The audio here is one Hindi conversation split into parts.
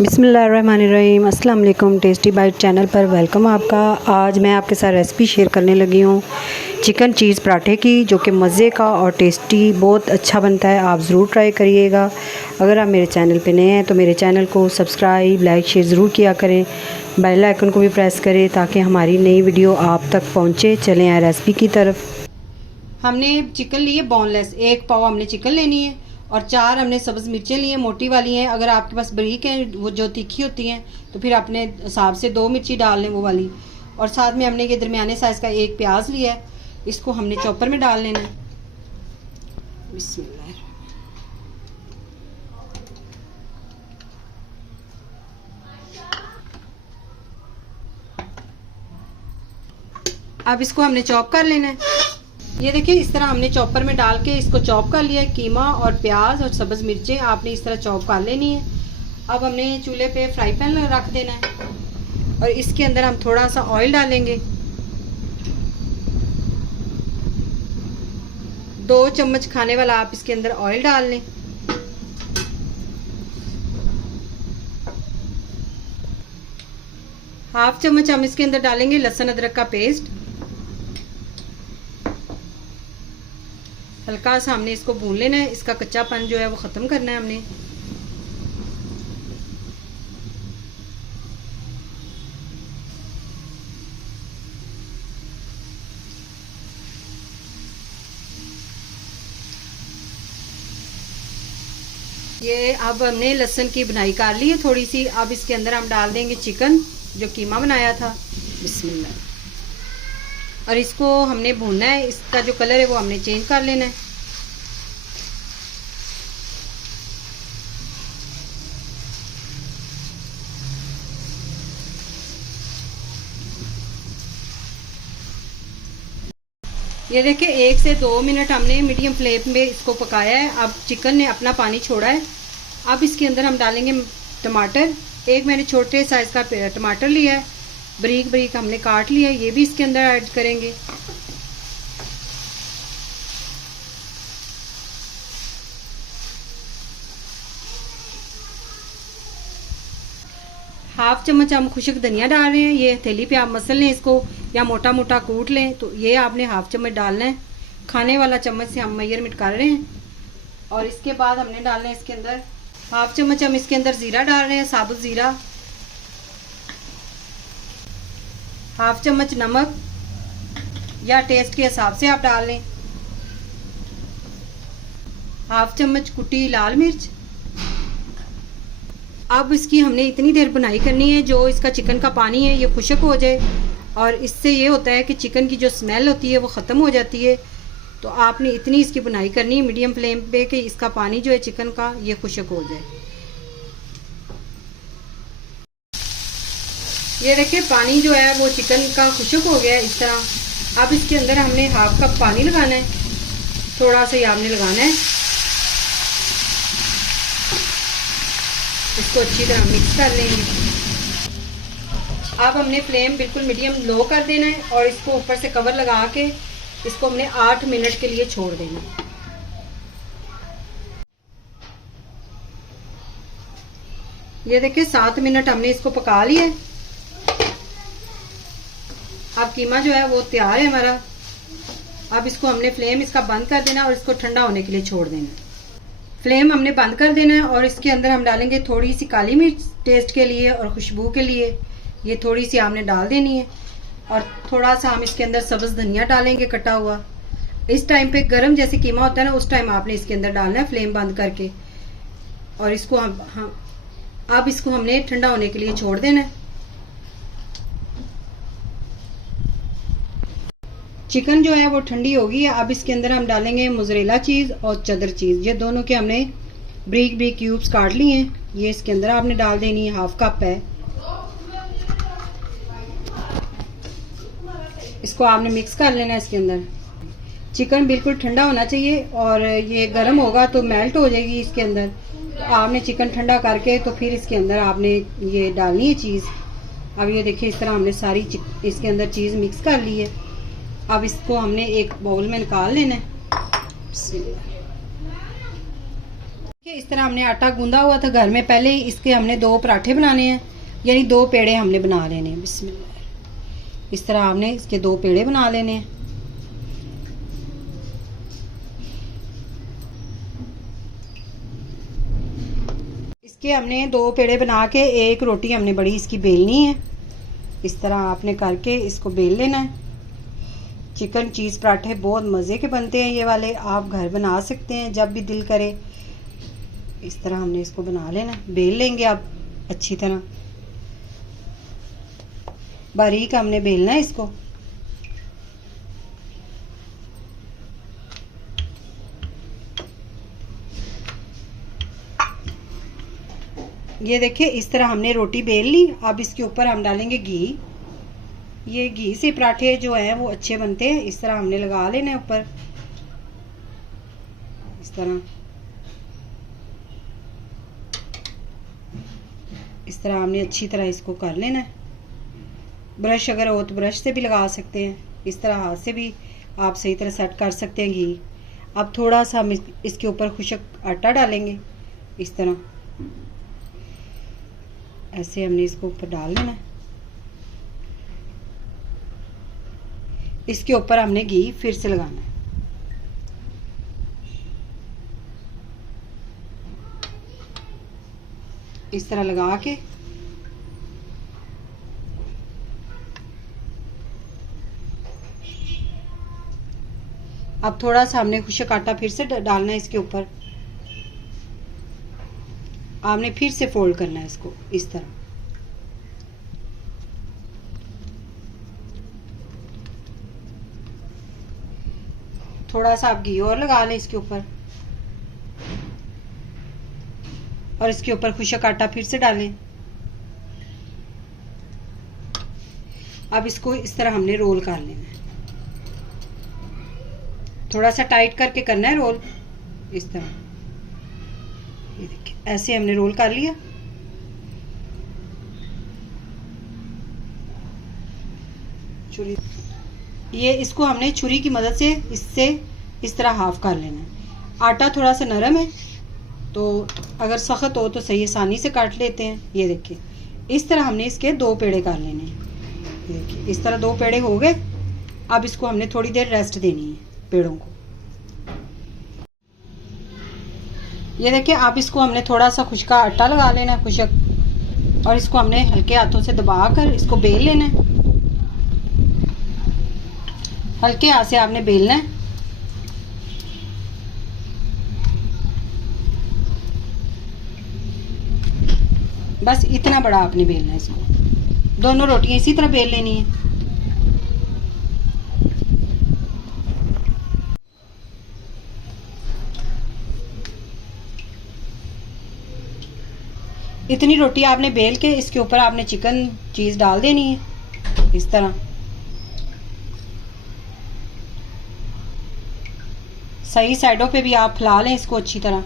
बिस्मिल्लाहिर्रहमानिर्रहीम। अस्सलाम वालेकुम। टेस्टी बाइट चैनल पर वेलकम आपका। आज मैं आपके साथ रेसिपी शेयर करने लगी हूँ चिकन चीज़ पराठे की, जो कि मज़े का और टेस्टी बहुत अच्छा बनता है। आप ज़रूर ट्राई करिएगा। अगर आप मेरे चैनल पे नए हैं तो मेरे चैनल को सब्सक्राइब लाइक शेयर ज़रूर किया करें। बेल आइकन को भी प्रेस करें ताकि हमारी नई वीडियो आप तक पहुँचे। चलें आए रेसिपी की तरफ। हमने चिकन लिए बोनलेस, 1 पाव हमने चिकन लेनी है और 4 हमने सब्ज़ मिर्चें ली हैं, मोटी वाली हैं। अगर आपके पास बारीक हैं, वो जो तीखी होती हैं, तो फिर अपने हिसाब से 2 मिर्ची डाल लें, वो वाली। और साथ में हमने ये दरमियाने साइज़ का 1 प्याज लिया है, इसको हमने चॉपर में डाल लेना है। बिस्मिल्लाह। अब इसको हमने चॉप कर लेना है। ये देखिए, इस तरह हमने चॉपर में डाल के इसको चॉप कर लिया है। कीमा और प्याज और सब्ज़ मिर्चें आपने इस तरह चॉप कर लेनी है। अब हमने चूल्हे पे फ्राई पैन रख देना है और इसके अंदर हम थोड़ा सा ऑयल डालेंगे। 2 चम्मच खाने वाला आप इसके अंदर ऑयल डाल लें। हाफ चम्मच हम इसके अंदर डालेंगे लहसुन अदरक का पेस्ट। हल्का सा हमने इसको भून लेना है, इसका कच्चापन जो है वो ख़त्म करना है हमने। ये अब हमने लहसुन की बुनाई कर ली है थोड़ी सी। अब इसके अंदर हम डाल देंगे चिकन जो कीमा बनाया था। बिस्मिल्लाह। और इसको हमने भूनना है, इसका जो कलर है वो हमने चेंज कर लेना है। ये देखिए, 1 से 2 मिनट हमने मीडियम फ्लेम पे इसको पकाया है। अब चिकन ने अपना पानी छोड़ा है। अब इसके अंदर हम डालेंगे टमाटर। एक मैंने छोटे साइज़ का टमाटर लिया है, बारीक बारीक हमने काट लिया है, ये भी इसके अंदर ऐड करेंगे। हाफ चम्मच हम खुशक धनिया डाल रहे हैं। ये हथेली पे आप मसल लें इसको या मोटा मोटा कूट लें, तो ये आपने हाफ चम्मच डालना है। खाने वाला चम्मच से हम मेजरमेंट कर रहे हैं। और इसके बाद हमने डालना है इसके अंदर हाफ चम्मच हम इसके अंदर ज़ीरा डाल रहे हैं, साबुत ज़ीरा। हाफ चम्मच नमक या टेस्ट के हिसाब से आप डाल लें। हाफ चम्मच कुटी लाल मिर्च। अब इसकी हमने इतनी देर बुनाई करनी है जो इसका चिकन का पानी है ये खुश्क हो जाए, और इससे ये होता है कि चिकन की जो स्मेल होती है वो ख़त्म हो जाती है। तो आपने इतनी इसकी बुनाई करनी है मीडियम फ्लेम पे कि इसका पानी जो है चिकन का ये खुश्क हो जाए। ये देखिए, पानी जो है वो चिकन का खुश्क हो गया है इस तरह। अब इसके अंदर हमने हाफ कप पानी लगाना है, थोड़ा सा ही आपने लगाना है। इसको अच्छी तरह मिक्स कर लेंगे। अब हमने फ्लेम बिल्कुल मीडियम लो कर देना है और इसको ऊपर से कवर लगा के इसको हमने 8 मिनट के लिए छोड़ देना। ये देखिए, 7 मिनट हमने इसको पका लिया है। अब कीमा जो है वो तैयार है हमारा। अब इसको हमने फ्लेम इसका बंद कर देना और इसको ठंडा होने के लिए छोड़ देना। फ्लेम हमने बंद कर देना है और इसके अंदर हम डालेंगे थोड़ी सी काली मिर्च टेस्ट के लिए और खुशबू के लिए। ये थोड़ी सी आपने डाल देनी है। और थोड़ा सा हम इसके अंदर सब्ज़ धनिया डालेंगे कटा हुआ। इस टाइम पे गरम जैसे कीमा होता है ना, उस टाइम आपने इसके अंदर डालना है फ्लेम बंद करके। और इसको अब इसको हमने ठंडा होने के लिए छोड़ देना है। चिकन जो है वो ठंडी होगी। अब इसके अंदर हम डालेंगे मोज़रेला चीज़ और चेडर चीज़। ये दोनों के हमने ब्रीक ब्रीक क्यूब्स काट लिए हैं। ये इसके अंदर आपने डाल देनी है, हाफ कप है। इसको आपने मिक्स कर लेना है इसके अंदर। चिकन बिल्कुल ठंडा होना चाहिए और ये गर्म होगा तो मेल्ट हो जाएगी इसके अंदर। तो आपने चिकन ठंडा करके तो फिर इसके अंदर आपने ये डालनी है चीज़। अब ये देखिए, इस तरह हमने सारी इसके अंदर चीज़ मिक्स कर ली है। अब इसको हमने एक बाउल में निकाल लेना है। इस तरह हमने आटा गूंदा हुआ था घर में, पहले ही इसके हमने 2 पराठे बनाने हैं, यानी 2 पेड़े हमने बना लेने हैं। बिस्मिल्लाह। इस तरह हमने इसके 2 पेड़े बना लेने हैं। इसके हमने 2 पेड़े बना के एक रोटी हमने बड़ी इसकी बेलनी है। इस तरह आपने करके इसको बेल लेना है। चिकन चीज़ पराठे बहुत मज़े के बनते हैं, ये वाले आप घर बना सकते हैं जब भी दिल करे। इस तरह हमने इसको बना लेना, बेल लेंगे आप अच्छी तरह, बारीक हमने बेलना है इसको। ये देखिए इस तरह हमने रोटी बेल ली। अब इसके ऊपर हम डालेंगे घी। ये घी से पराठे जो हैं वो अच्छे बनते हैं। इस तरह हमने लगा लेना है ऊपर, इस तरह। इस तरह हमने अच्छी तरह इसको कर लेना है। ब्रश अगर हो तो ब्रश से भी लगा सकते हैं, इस तरह हाथ से भी आप सही तरह सेट कर सकते हैं घी। अब थोड़ा सा हम इसके ऊपर खुशक आटा डालेंगे। इस तरह ऐसे हमने इसको ऊपर डाल लेना है। इसके ऊपर हमने घी फिर से लगाना है। इस तरह लगा के अब थोड़ा सा हमने खुशक आटा फिर से डालना है इसके ऊपर। आपने फिर से फोल्ड करना है इसको इस तरह। थोड़ा सा आप घी और लगा लें इसके ऊपर, और इसके ऊपर खुशक आटा फिर से डालें। अब इसको इस तरह हमने रोल कर लेना है। थोड़ा सा टाइट करके करना है रोल, इस तरह। ये देखिए ऐसे हमने रोल कर लिया। छुरी, ये इसको हमने छुरी की मदद से इससे इस तरह हाफ कर लेना है। आटा थोड़ा सा नरम है तो अगर सख्त हो तो सही आसानी से काट लेते हैं। ये देखिए इस तरह हमने इसके 2 पेड़े कर लेने हैं। ये देखिए इस तरह 2 पेड़े हो गए। अब इसको हमने थोड़ी देर रेस्ट देनी है पेड़ों को। ये देखिए अब इसको हमने थोड़ा सा खुशका आटा लगा लेना है, खुशक, और इसको हमने हल्के हाथों से दबाकर इसको बेल लेना है। हल्के हाथ से आपने बेलना है। बस इतना बड़ा आपने बेलना है इसको। दोनों रोटियां इसी तरह बेल लेनी है। इतनी रोटी आपने बेल के इसके ऊपर आपने चिकन चीज डाल देनी है इस तरह। सही साइडों पे भी आप फैला लें इसको अच्छी तरह।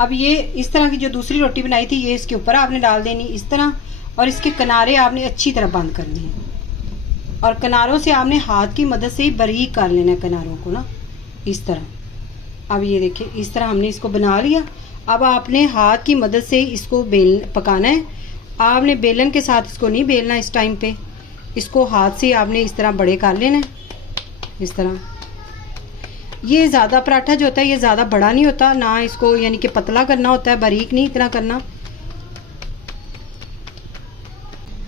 अब ये इस तरह की जो दूसरी रोटी बनाई थी ये इसके ऊपर आपने डाल देनी इस तरह, और इसके किनारे आपने अच्छी तरह बंद करने हैं, और किनारों से आपने हाथ की मदद से ही बारीक कर लेना है किनारों को ना, इस तरह। अब ये देखिए इस तरह हमने इसको बना लिया। अब आपने हाथ की मदद से इसको पकाना है। आपने बेलन के साथ इसको नहीं बेलना इस टाइम पे, इसको हाथ से आपने इस तरह बड़े कर लेना है इस तरह। ये ज़्यादा पराठा जो होता है ये ज़्यादा बड़ा नहीं होता ना, इसको यानी कि पतला करना होता है, बारीक नहीं इतना करना।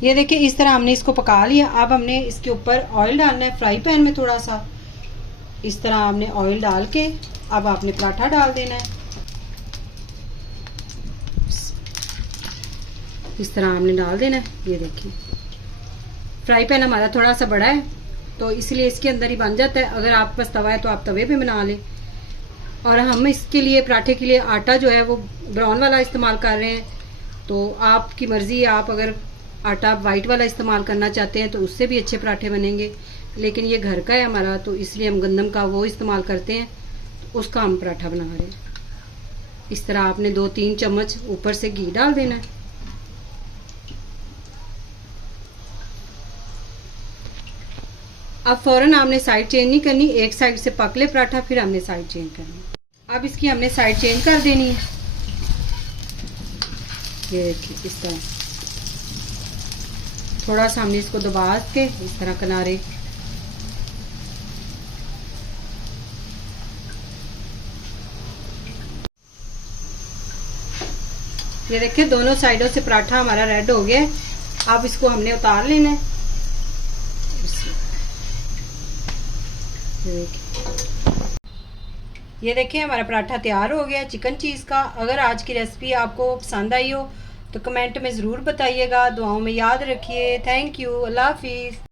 ये देखिए इस तरह हमने इसको पका लिया। अब हमने इसके ऊपर ऑयल डालना है फ्राई पैन में थोड़ा सा। इस तरह आपने ऑयल डाल के अब आपने पराठा डाल देना है। इस तरह हमने डाल देना है। ये देखिए फ्राई पैन हमारा थोड़ा सा बड़ा है तो इसलिए इसके अंदर ही बन जाता है। अगर आपके पास तवा है तो आप तवे पे बना लें। और हम इसके लिए पराठे के लिए आटा जो है वो ब्राउन वाला इस्तेमाल कर रहे हैं, तो आपकी मर्ज़ी है। आप अगर आटा वाइट वाला इस्तेमाल करना चाहते हैं तो उससे भी अच्छे पराठे बनेंगे, लेकिन ये घर का है हमारा तो इसलिए हम गंदम का वो इस्तेमाल करते हैं, तो उसका हम पराठा बना रहे हैं। इस तरह आपने 2-3 चम्मच ऊपर से घी डाल देना है। अब फ़ौरन हमने साइड चेंज नहीं करनी, एक साइड से पक ले पराठा फिर हमने साइड चेंज करनी। अब इसकी हमने साइड चेंज कर देनी है। ये देखिए इस तरह थोड़ा सा हमने इसको दबा के इस तरह किनारे, ये देखिए दोनों साइडों से पराठा हमारा रेड हो गया। अब इसको हमने उतार लेना है। ये देखिए हमारा पराठा तैयार हो गया चिकन चीज़ का। अगर आज की रेसिपी आपको पसंद आई हो तो कमेंट में ज़रूर बताइएगा। दुआओं में याद रखिए। Thank you. अल्लाह हाफिज़।